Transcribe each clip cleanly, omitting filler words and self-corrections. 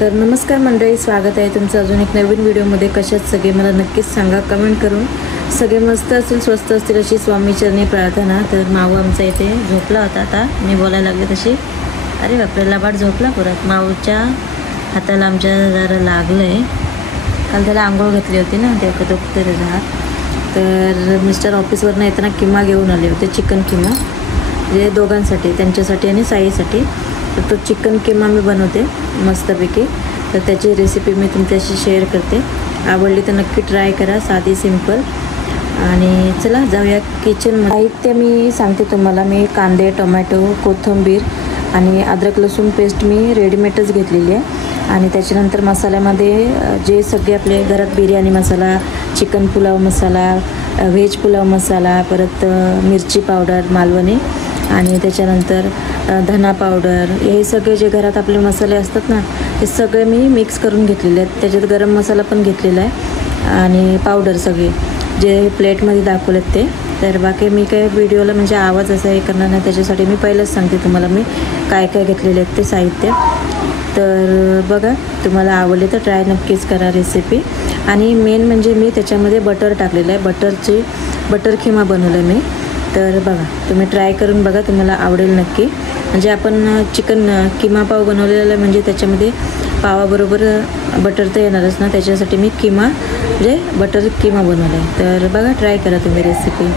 तर नमस्कार मंडळी, स्वागत आहे तुमचं अजून एक नवीन व्हिडिओमध्ये। कशात सगळे मला नक्कीच सांगा कमेंट करून। सगळे मस्त असतील, स्वस्त असतील अशी स्वामीचरणी प्रार्थना। तर माऊ आमचा इथे झोपला होता, आता मी बोलायला लागले तशी अरे बापरे लबाड झोपला परत। माऊच्या हाताला आमच्या जरा लागलं आहे, काल त्याला आंघोळ घातली होती ना, ते दुखते त्याचा हात। तर मिस्टर ऑफिसवरनं येताना किमा घेऊन आले होते, चिकन किमा, म्हणजे दोघांसाठी, त्यांच्यासाठी आणि साईसाठी। तर तो चिकन किमा मी बनवते मस्तपैकी, तर त्याची रेसिपी मी तुमच्याशी शेअर करते। आवडली तर नक्की ट्राय करा, साधी सिंपल। आणि चला जाऊया किचनमध्ये। साहित्य मी सांगते तुम्हाला। मी कांदे, टोमॅटो, कोथिंबीर आणि अद्रक लसूण पेस्ट मी रेडीमेडच घेतलेली आहे। आणि त्याच्यानंतर मसाल्यामध्ये जे सगळे आपले घरात बिर्याणी मसाला, चिकन पुलाव मसाला, व्हेज पुलाव मसाला, परत मिरची पावडर मालवणी, आणि त्याच्यानंतर धना पावडर, हे सगळे जे घरात आपले मसाले असतात ना, हे सगळे मी मिक्स करून घेतलेले आहेत। त्याच्यात गरम मसाला पण घेतलेला आहे आणि पावडर सगळे जे प्लेटमध्ये दाखवलेत ते। तर बाकी मी काय व्हिडिओला म्हणजे आवाज असा हे करणार नाही, त्याच्यासाठी मी पहिलंच सांगते तुम्हाला मी काय काय घेतलेले आहेत ते साहित्य। तर बघा, तुम्हाला आवडले तर ट्राय नक्कीच करा रेसिपी। आणि मेन म्हणजे मी त्याच्यामध्ये बटर टाकलेलं आहे, बटर खिमा बनवलं आहे मी। तर बघा, तुम्ही ट्राय करून बघा, तुम्हाला आवडेल नक्की। म्हणजे आपण चिकन किमा पाव बनवलेला आहे, म्हणजे त्याच्यामध्ये पावाबरोबर बटर तर येणारच ना, त्याच्यासाठी मी किमा म्हणजे बटर किमा बनवला आहे। तर बघा, ट्राय करा तुम्ही रेसिपी।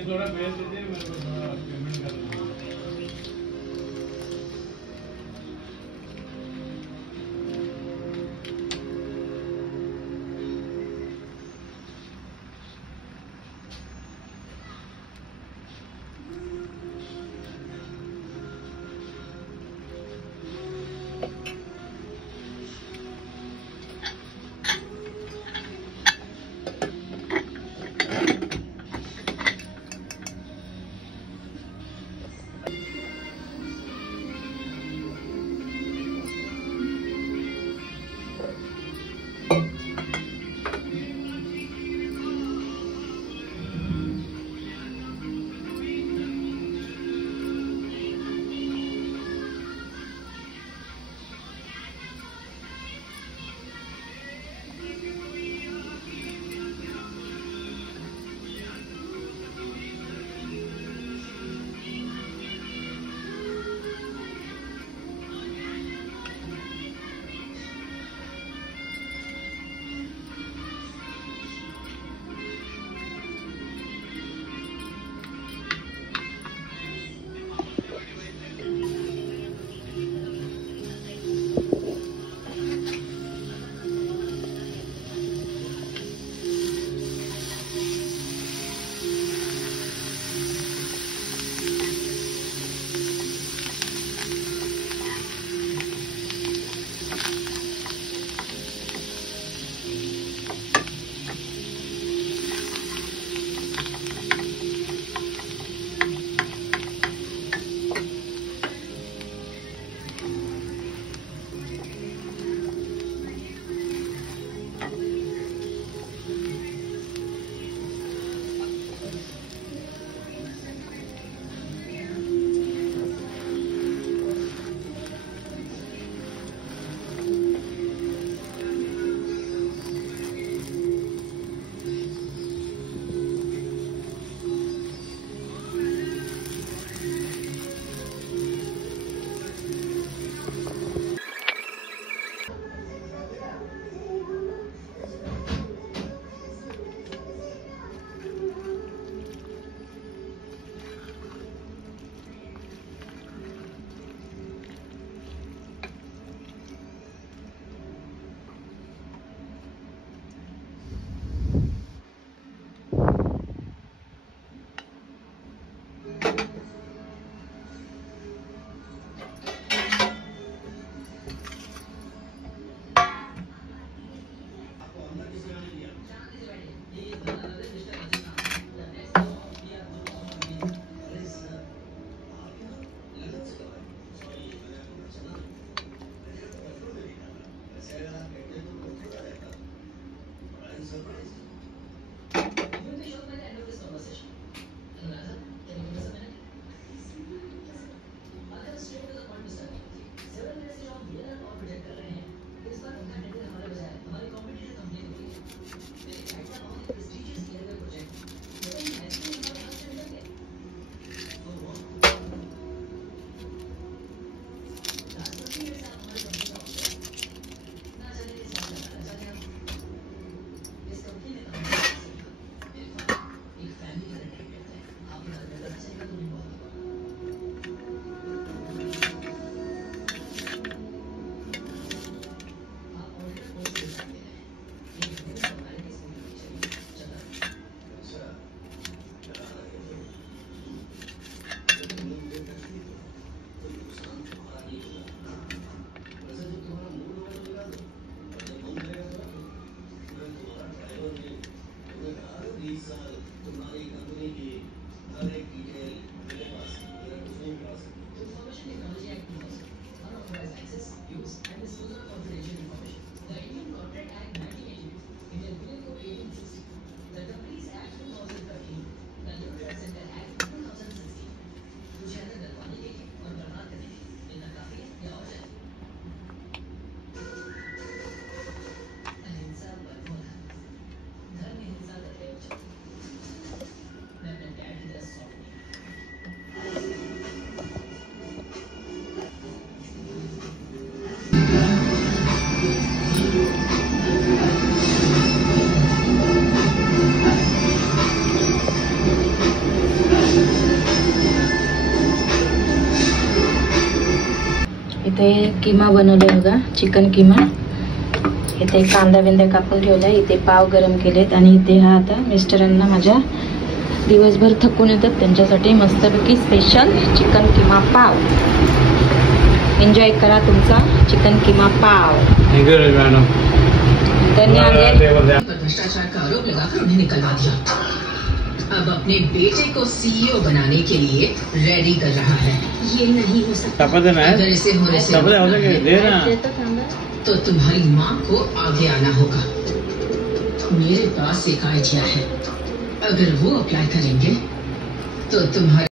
ये थोड़ा भेज दीजिए, मेरे को थोड़ा पेमेंट कर दीजिए। इथे किमा बनवले बघा, चिकन किमा. इथे कांदा बिंदा कापून ठेवलाय. इथे पाव गरम केलेत आणि इथे हा आता मिस्टरांना माझ्या दिवसभर थकून येतात त्यांच्यासाठी मस्तपैकी स्पेशल चिकन किमा पाव. एन्जॉय करा तुमचा चिकन किमा पाव. त्यांनी आणले भ्रष्टाचार का आरोप लगाकर उन्हें निकलवा दिया. अब अपने बेटे को सीईओ बनाने के लिए रेडी कर रहा है. ये नहीं हो सकता. अगर इसे होने से तो तुम्हारी माँ को आगे आना होगा. मेरे पास एक आइडिया है. अगर वो अप्लाई करेंगे तो तुम्हारे